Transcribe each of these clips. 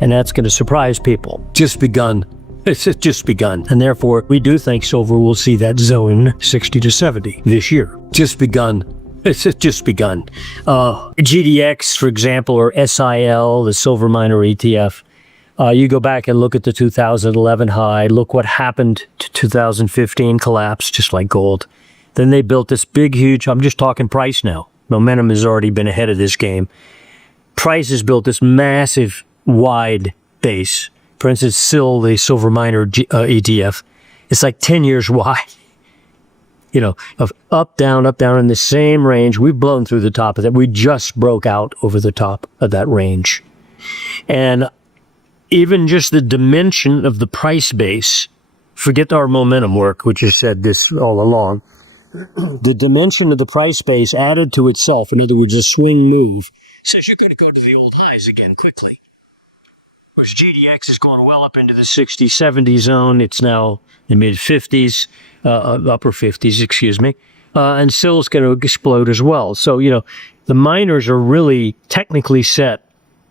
and that's going to surprise people. Just begun. It's just begun. And therefore, we do think silver will see that zone 60 to 70 this year. Just begun. It's just begun. GDX, for example, or SIL, the silver miner ETF, you go back and look at the 2011 high, look what happened to 2015 collapse, just like gold. Then they built this big, huge, I'm just talking price now. Momentum has already been ahead of this game. Price has built this massive, wide base. For instance, SIL, the silver miner ETF, it's like 10 years wide. You know, of up, down in the same range. We've blown through the top of that. We just broke out over the top of that range. And even just the dimension of the price base, forget our momentum work, which has said this all along, the dimension of the price base added to itself, in other words, a swing move, says you're going to go to the old highs again quickly. Whereas GDX is going well up into the 60, 70 zone. It's now in mid-50s, upper 50s, excuse me. And SIL's going to explode as well. So, you know, the miners are really technically set,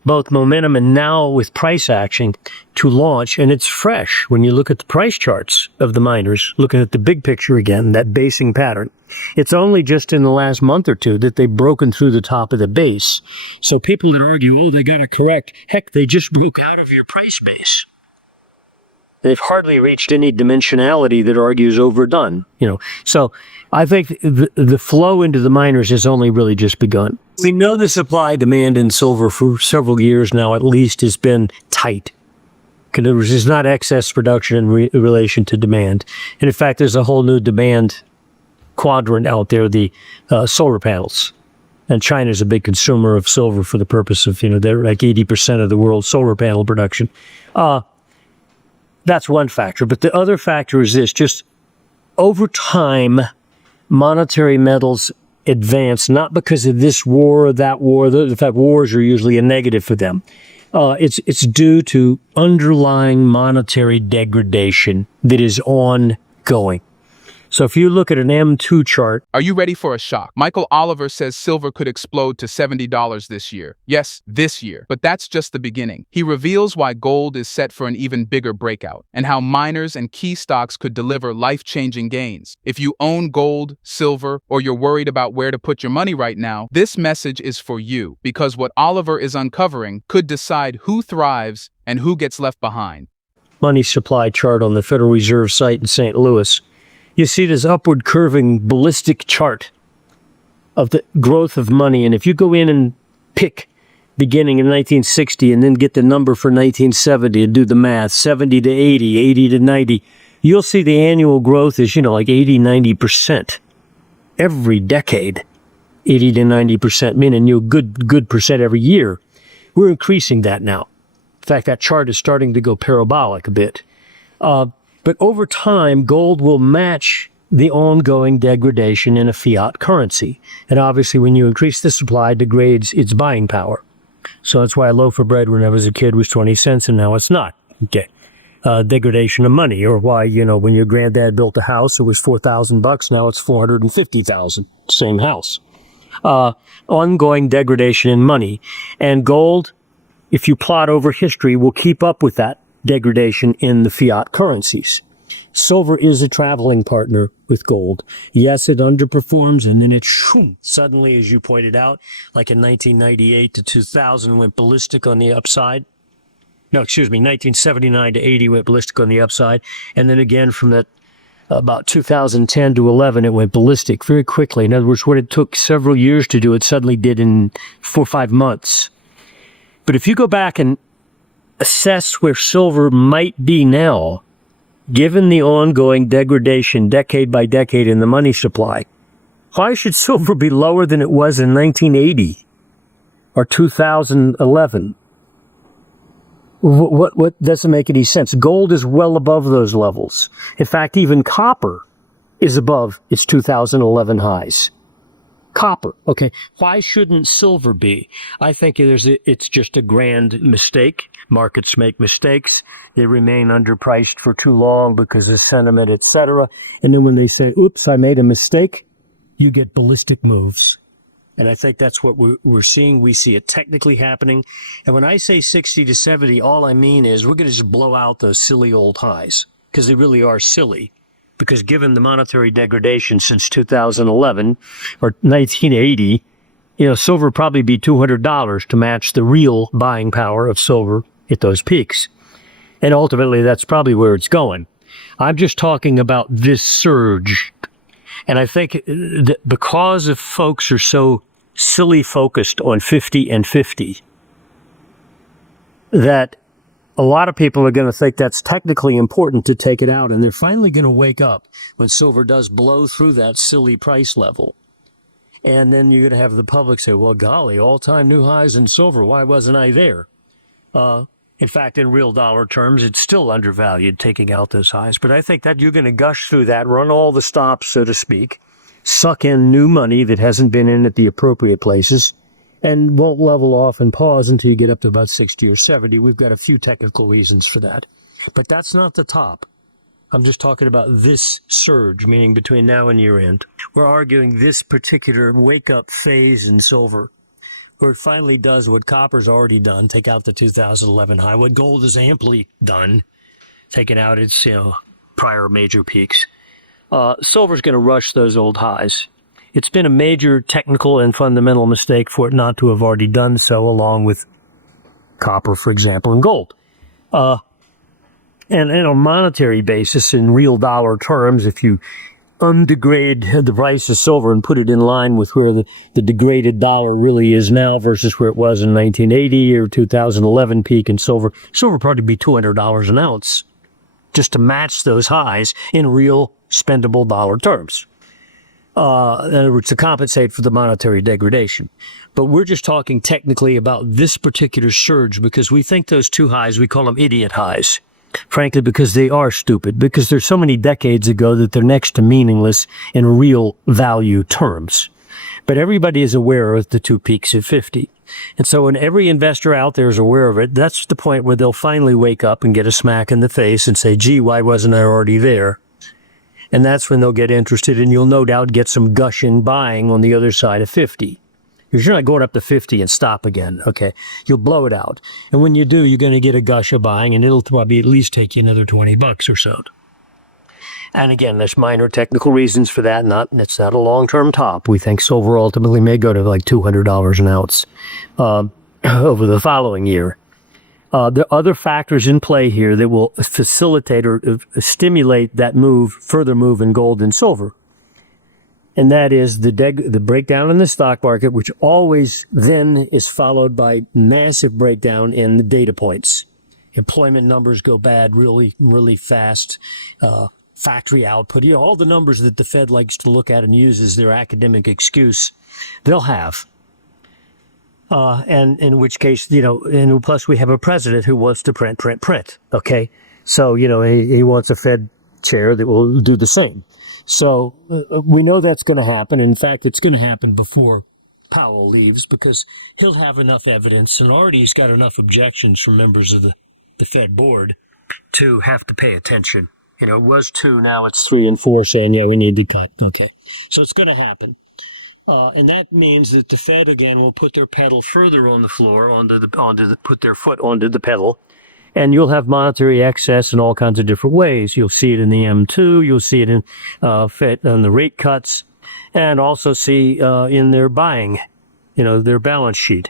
both momentum and now with price action, to launch. And it's fresh when you look at the price charts of the miners, looking at the big picture again, that basing pattern. It's only just in the last month or two that they've broken through the top of the base. So people that argue, oh, they got to correct, heck, they just broke out of your price base. They've hardly reached any dimensionality that argues overdone, you know. So I think the flow into the miners has only really just begun. We know the supply demand in silver for several years now, at least, has been tight. There's not excess production in relation to demand. And in fact, there's a whole new demand quadrant out there, the solar panels. And China's a big consumer of silver for the purpose of, you know, they're like 80% of the world's solar panel production. That's one factor. But the other factor is this, just over time, monetary metals advance, not because of this war or that war. In fact, wars are usually a negative for them. It's due to underlying monetary degradation that is ongoing. So if you look at an M2 chart... Are you ready for a shock? Michael Oliver says silver could explode to $70 this year. Yes, this year. But that's just the beginning. He reveals why gold is set for an even bigger breakout, and how miners and key stocks could deliver life-changing gains. If you own gold, silver, or you're worried about where to put your money right now, this message is for you, because what Oliver is uncovering could decide who thrives and who gets left behind. Money supply chart on the Federal Reserve site in St. Louis. You see this upward curving ballistic chart of the growth of money. And if you go in and pick beginning in 1960 and then get the number for 1970 and do the math, 70 to 80, 80 to 90, you'll see the annual growth is, you know, like 80, 90%. Every decade, 80 to 90%, meaning you good percent every year. We're increasing that now. In fact, that chart is starting to go parabolic a bit. But over time, gold will match the ongoing degradation in a fiat currency. And obviously, when you increase the supply, it degrades its buying power. So that's why a loaf of bread when I was a kid was 20 cents and now it's not. Okay. Degradation of money, or why, you know, when your granddad built a house, it was $4,000, now it's $450,000. Same house. Ongoing degradation in money. And gold, if you plot over history, will keep up with that degradation in the fiat currencies. Silver is a traveling partner with gold. Yes, it underperforms, and then it suddenly, as you pointed out, like in 1998 to 2000, went ballistic on the upside. No, excuse me, 1979 to 80 went ballistic on the upside, and then again from that about 2010 to 11, it went ballistic very quickly. In other words, what it took several years to do, it suddenly did in 4 or 5 months. But if you go back and assess where silver might be now, given the ongoing degradation decade by decade in the money supply, why should silver be lower than it was in 1980 or 2011? What doesn't make any sense? Gold is well above those levels. In fact, even copper is above its 2011 highs. Copper, okay. Why shouldn't silver be? I think it's just a grand mistake. Markets make mistakes. They remain underpriced for too long because of sentiment, etc. And then when they say, oops, I made a mistake, you get ballistic moves. And I think that's what we're seeing. We see it technically happening. And when I say 60 to 70, all I mean is we're going to just blow out those silly old highs, because they really are silly. Because given the monetary degradation since 2011 or 1980, silver would probably be $200 to match the real buying power of silver at those peaks. And ultimately, that's probably where it's going. I'm just talking about this surge. And I think that because if folks are so silly focused on 50 and 50, that a lot of people are going to think that's technically important to take it out. And they're finally going to wake up when silver does blow through that silly price level. And then you're going to have the public say, well, golly, all-time new highs in silver. Why wasn't I there? In fact, in real dollar terms, it's still undervalued taking out those highs. But I think that you're going to gush through that, run all the stops, so to speak, suck in new money that hasn't been in at the appropriate places, and won't level off and pause until you get up to about 60 or 70. We've got a few technical reasons for that. But that's not the top. I'm just talking about this surge, meaning between now and year end. We're arguing this particular wake-up phase in silver, where it finally does what copper's already done, take out the 2011 high, what gold has amply done, taking out its prior major peaks. Silver's going to rush those old highs. It's been a major technical and fundamental mistake for it not to have already done so, along with copper, for example, and gold. And on a monetary basis, in real dollar terms, if you undegrade the price of silver and put it in line with where the degraded dollar really is now versus where it was in 1980 or 2011 peak in silver would probably be $200 an ounce just to match those highs in real spendable dollar terms. In other words, to compensate for the monetary degradation. But we're just talking technically about this particular surge because we think those two highs, we call them idiot highs. Frankly, because they are stupid, because they're so many decades ago that they're next to meaningless in real value terms. But everybody is aware of the two peaks of 50. And so when every investor out there is aware of it, that's the point where they'll finally wake up and get a smack in the face and say, gee, why wasn't I already there? And that's when they'll get interested, and you'll no doubt get some gushing buying on the other side of 50. Because you're not going up to 50 and stop again, okay? You'll blow it out. And when you do, you're going to get a gush of buying, and it'll probably at least take you another $20 or so. And again, there's minor technical reasons for that. It's not a long-term top. We think silver ultimately may go to like $200 an ounce over the following year. There are other factors in play here that will facilitate or stimulate that further move in gold and silver. And that is the breakdown in the stock market, which always then is followed by massive breakdown in the data points. Employment numbers go bad really, really fast. Factory output, all the numbers that the Fed likes to look at and use as their academic excuse, they'll have. And in which case, and plus we have a president who wants to print. Okay. So, he wants a Fed chair that will do the same. So we know that's going to happen. In fact, it's going to happen before Powell leaves because he'll have enough evidence, and already he's got enough objections from members of the Fed board to have to pay attention. It was 2, now it's 3 and 4 saying, yeah, we need to cut. Okay. So it's going to happen. And that means that the Fed, again, will put their pedal further on the floor, put their foot onto the pedal. And you'll have monetary excess in all kinds of different ways. You'll see it in the M2. You'll see it in Fed on the rate cuts, and also see in their buying, their balance sheet,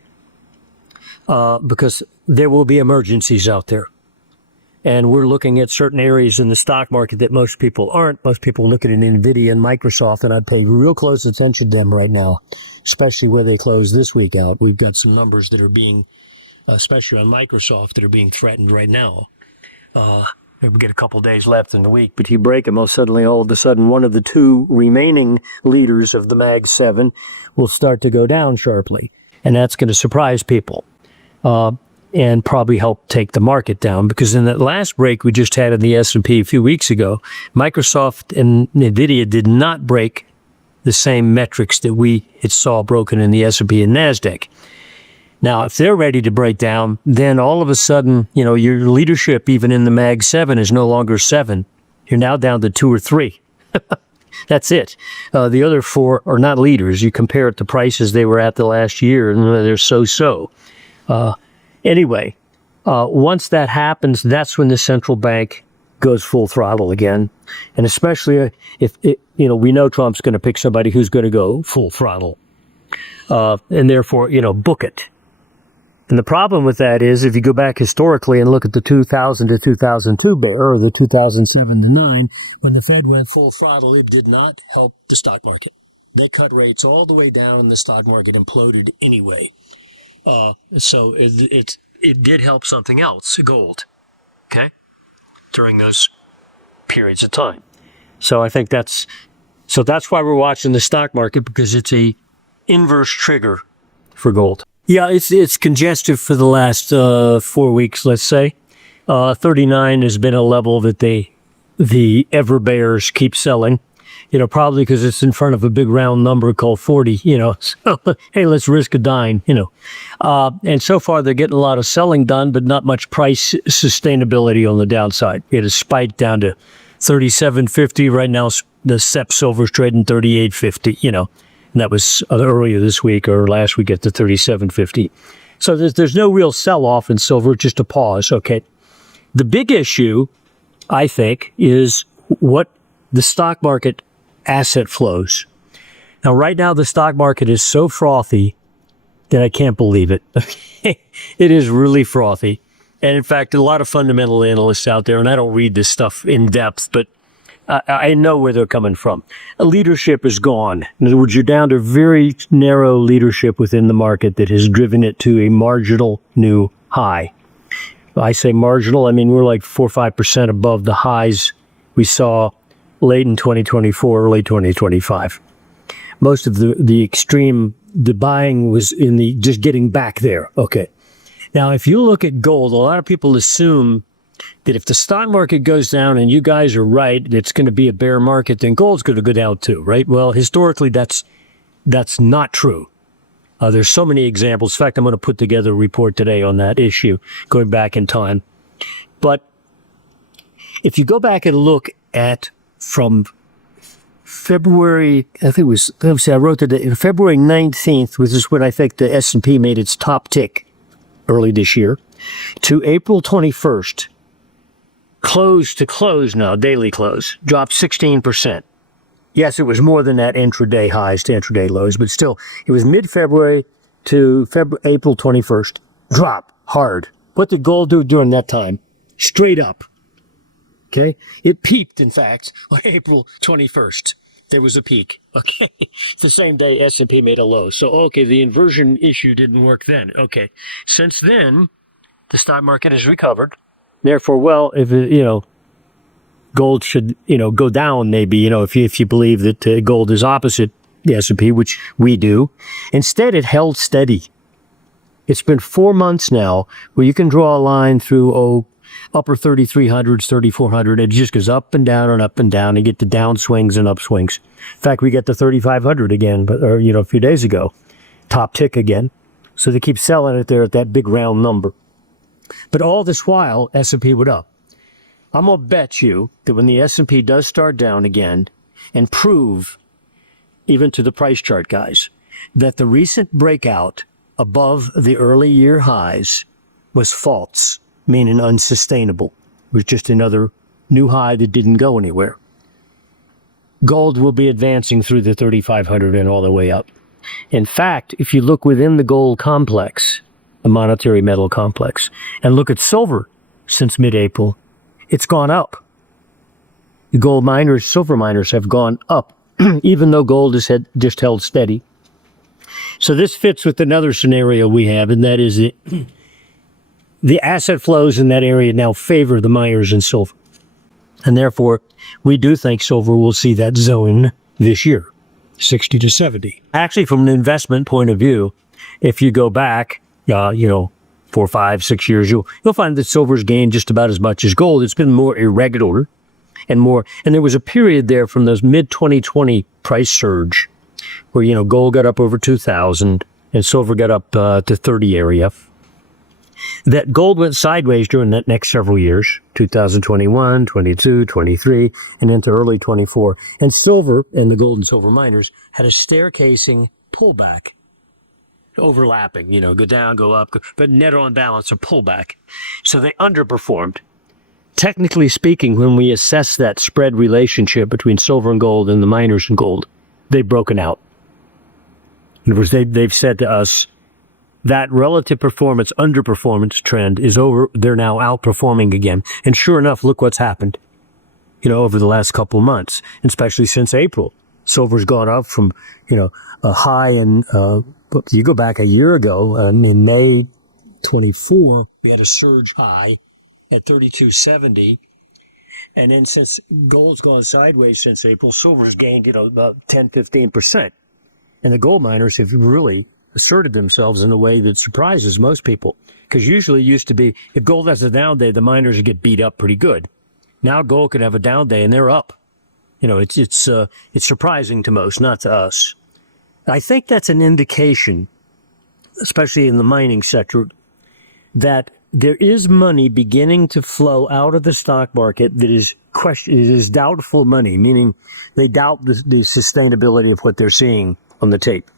because there will be emergencies out there. And we're looking at certain areas in the stock market that most people aren't. Most people look at NVIDIA and Microsoft, and I'd pay real close attention to them right now, especially where they close this week out. We've got some numbers that are being especially on Microsoft, that are being threatened right now. We get a couple days left in the week, but you break them, all of a sudden, one of the two remaining leaders of the Mag 7 will start to go down sharply. And that's going to surprise people and probably help take the market down. Because in that last break we just had in the S&P a few weeks ago, Microsoft and NVIDIA did not break the same metrics that we saw broken in the S&P and NASDAQ. Now, if they're ready to break down, then all of a sudden, your leadership, even in the Mag 7, is no longer 7. You're now down to 2 or 3. That's it. The other four are not leaders. You compare it to prices they were at the last year, and they're so-so. Anyway, once that happens, that's when the central bank goes full throttle again. And especially if we know Trump's going to pick somebody who's going to go full throttle. And therefore, book it. And the problem with that is if you go back historically and look at the 2000 to 2002 bear or the 2007 to 9, when the Fed went full throttle, it did not help the stock market. They cut rates all the way down and the stock market imploded anyway. So it did help something else, gold, okay, during those periods of time. So I think that's why we're watching the stock market, because it's a inverse trigger for gold. Yeah, it's congestive for the last 4 weeks, let's say. 39 has been a level that the ever bears keep selling. Probably because it's in front of a big round number called 40, so, hey, let's risk a dime, and so far they're getting a lot of selling done, but not much price sustainability on the downside. It has spiked down to 37.50. Right now, the SEP silver's trading 38.50, and that was earlier this week or last week at the 37.50. So there's no real sell-off in silver, just a pause, okay? The big issue, I think, is what the stock market asset flows. Now, right now, the stock market is so frothy that I can't believe it. It is really frothy. And in fact, a lot of fundamental analysts out there, and I don't read this stuff in depth, but I know where they're coming from. Leadership is gone. In other words, you're down to very narrow leadership within the market that has driven it to a marginal new high. I say marginal, I mean, we're like 4 or 5% above the highs we saw late in 2024, early 2025. Most of the buying was in the just getting back there. Okay. Now, if you look at gold, a lot of people assume that if the stock market goes down and you guys are right, it's going to be a bear market, then gold's going to go down too, right? Well, historically, that's not true. There's so many examples. In fact, I'm going to put together a report today on that issue, going back in time. But if you go back and look at from February, I think it was, I wrote that in February 19th, which is when I think the S&P made its top tick early this year, to April 21st, close to close now, daily close, dropped 16%. Yes, it was more than that intraday highs to intraday lows, but still, it was mid-February to April 21st. Drop hard. What did gold do during that time? Straight up. Okay? It peaked, in fact, on April 21st. There was a peak. Okay? It's the same day S&P made a low. So, okay, the inversion issue didn't work then. Okay. Since then, the stock market has recovered. Therefore, well, if gold should, go down maybe, if you believe that gold is opposite the S&P, which we do. Instead, it held steady. It's been 4 months now where you can draw a line through, upper 3,300s, 3,400. It just goes up and down and up and down. You get the downswings and upswings. In fact, we get the 3,500 again, a few days ago. Top tick again. So they keep selling it there at that big round number. But all this while, S&P went up. I'm going to bet you that when the S&P does start down again and prove, even to the price chart guys, that the recent breakout above the early year highs was false, meaning unsustainable. It was just another new high that didn't go anywhere. Gold will be advancing through the 3,500 and all the way up. In fact, if you look within the gold complex, the monetary metal complex, and look at silver since mid-April, it's gone up. The gold miners, silver miners have gone up, even though gold has just held steady. So this fits with another scenario we have, and that is the asset flows in that area now favor the miners in silver. And therefore, we do think silver will see that zone this year, 60 to 70. Actually, from an investment point of view, if you go back, 4, 5, 6 years, you'll find that silver's gained just about as much as gold. It's been more irregular and there was a period there from those mid-2020 price surge where, gold got up over 2,000 and silver got up to 30 area. that gold went sideways during that next several years, 2021, 22, 23, and into early 24. And silver and the gold and silver miners had a staircasing pullback, overlapping, go down, go up, but net on balance, a pullback. So they underperformed. Technically speaking, when we assess that spread relationship between silver and gold and the miners and gold, they've broken out. In other words, they've said to us that relative performance, underperformance trend is over. They're now outperforming again. And sure enough, look what's happened, over the last couple of months, especially since April. Silver's gone up from, a high in, you go back a year ago, in May 24, we had a surge high at 32.70. And then since gold's gone sideways since April, silver's gained, about 10, 15%. And the gold miners have really asserted themselves in a way that surprises most people. Because usually it used to be, if gold has a down day, the miners would get beat up pretty good. Now gold could have a down day and they're up. It's surprising to most, not to us. I think that's an indication, especially in the mining sector, that there is money beginning to flow out of the stock market that is doubtful money, meaning they doubt the sustainability of what they're seeing on the tape.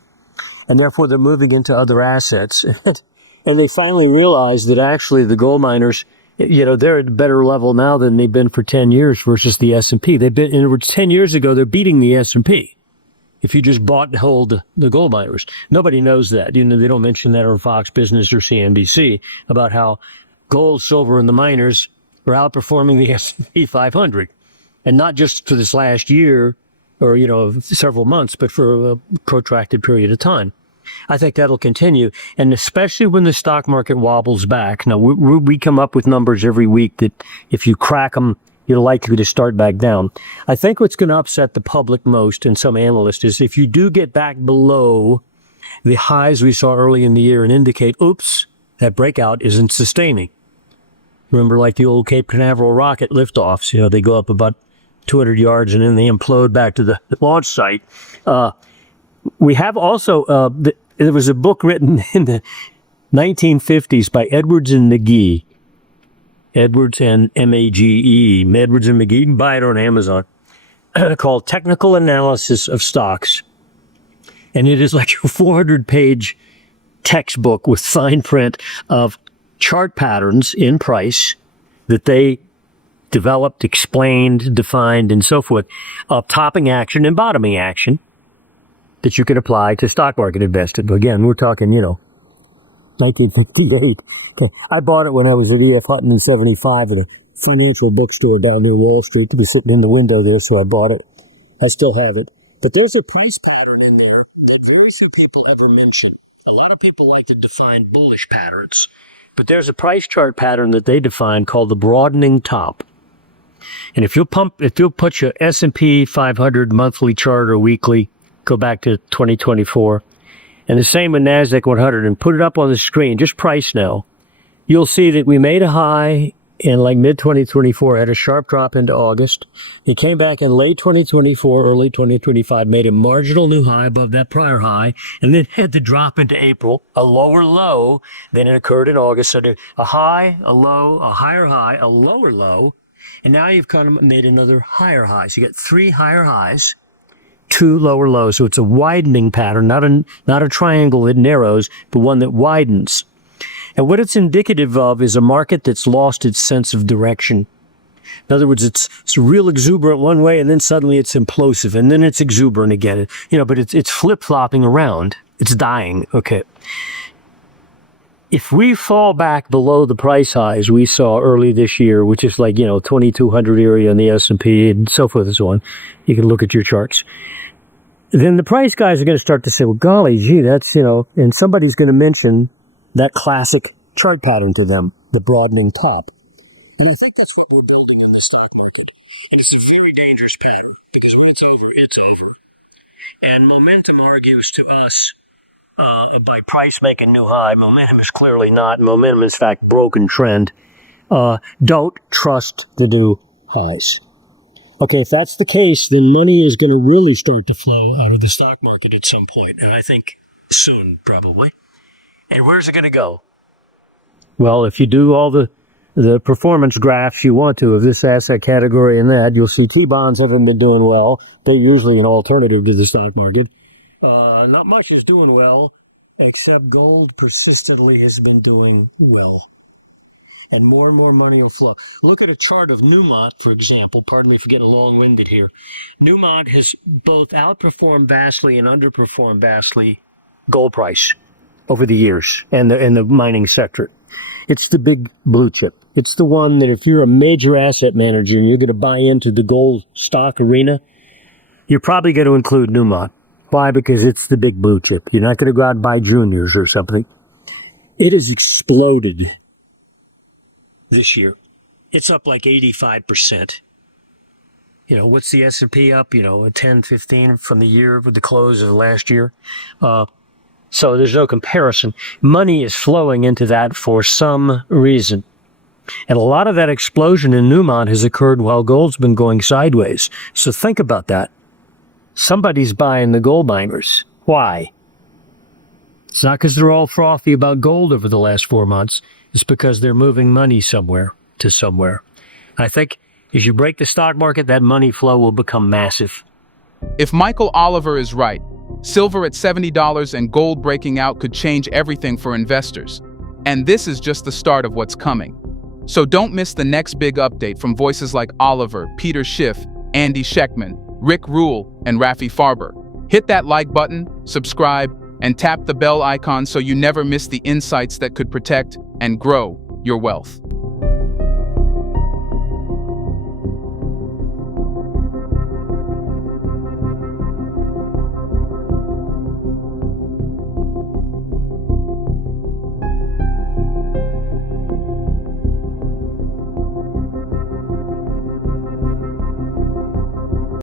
And therefore they're moving into other assets. And they finally realize that actually the gold miners, they're at a better level now than they've been for 10 years versus the S&P. They've been, in other words, 10 years ago, they're beating the S&P. If you just bought and hold the gold miners. Nobody knows that. They don't mention that on Fox Business or CNBC about how gold, silver, and the miners are outperforming the S&P 500. And not just for this last year or, several months, but for a protracted period of time. I think that'll continue. And especially when the stock market wobbles back. Now, we come up with numbers every week that if you crack them, you're likely to start back down. I think what's going to upset the public most and some analysts is if you do get back below the highs we saw early in the year and indicate, oops, that breakout isn't sustaining. Remember, like the old Cape Canaveral rocket liftoffs, they go up about 200 yards and then they implode back to the launch site. We have also, there was a book written in the 1950s by Edwards and McGee. Edwards and M-A-G-E. Edwards and McGee. You can buy it on Amazon. Called Technical Analysis of Stocks. And it is like a 400-page textbook with fine print of chart patterns in price that they developed, explained, defined, and so forth, of topping action and bottoming action that you can apply to stock market investing. But again, we're talking, 1958. Okay. I bought it when I was at E.F. Hutton in 75 at a financial bookstore down near Wall Street. To be sitting in the window there, so I bought it. I still have it. But there's a price pattern in there that very few people ever mention. A lot of people like to define bullish patterns. But there's a price chart pattern that they define called the broadening top. And if you'll put your S&P 500 monthly chart or weekly, go back to 2024, and the same with NASDAQ 100, and put it up on the screen, just price now, you'll see that we made a high in like mid-2024, had a sharp drop into August. It came back in late 2024, early 2025, made a marginal new high above that prior high, and then had to drop into April, a lower low than it occurred in August. So a high, a low, a higher high, a lower low, and now you've kind of made another higher high. So you got 3 higher highs, 2 lower lows. So it's a widening pattern, not a triangle that narrows, but one that widens. And what it's indicative of is a market that's lost its sense of direction. In other words, it's real exuberant one way, and then suddenly it's implosive, and then it's exuberant again. But it's flip-flopping around. It's dying. Okay. If we fall back below the price highs we saw early this year, which is like, 2,200 area in the S&P and so forth and so on, you can look at your charts. Then the price guys are going to start to say, well, golly, gee, that's, and somebody's going to mention that classic chart pattern to them, the broadening top. And I think that's what we're building in the stock market. And it's a very dangerous pattern because when it's over, it's over. And momentum argues to us by price making new high. Momentum is clearly not. Momentum is, in fact, broken trend. Don't trust the new highs. Okay, if that's the case, then money is going to really start to flow out of the stock market at some point, and I think soon, probably. And where's it going to go? Well, if you do all the performance graphs you want to of this asset category and that, you'll see T-bonds haven't been doing well. They're usually an alternative to the stock market. Not much is doing well, except gold persistently has been doing well. And more money will flow. Look at a chart of Newmont, for example. Pardon me for getting long-winded here. Newmont has both outperformed vastly and underperformed vastly gold price over the years and the mining sector. It's the big blue chip. It's the one that if you're a major asset manager and you're going to buy into the gold stock arena, you're probably going to include Newmont. Why? Because it's the big blue chip. You're not going to go out and buy juniors or something. It has exploded this year. It's up like 85%. What's the S&P up? 10, 15 from the year with the close of last year. So there's no comparison. Money is flowing into that for some reason. And a lot of that explosion in Newmont has occurred while gold's been going sideways. So think about that. Somebody's buying the gold miners. Why? It's not because they're all frothy about gold over the last 4 months. It's because they're moving money somewhere to somewhere. I think if you break the stock market, that money flow will become massive. If Michael Oliver is right, silver at $70 and gold breaking out could change everything for investors. And this is just the start of what's coming. So don't miss the next big update from voices like Oliver, Peter Schiff, Andy Scheckman, Rick Rule, and Rafi Farber. Hit that like button, subscribe, and tap the bell icon so you never miss the insights that could protect and grow your wealth.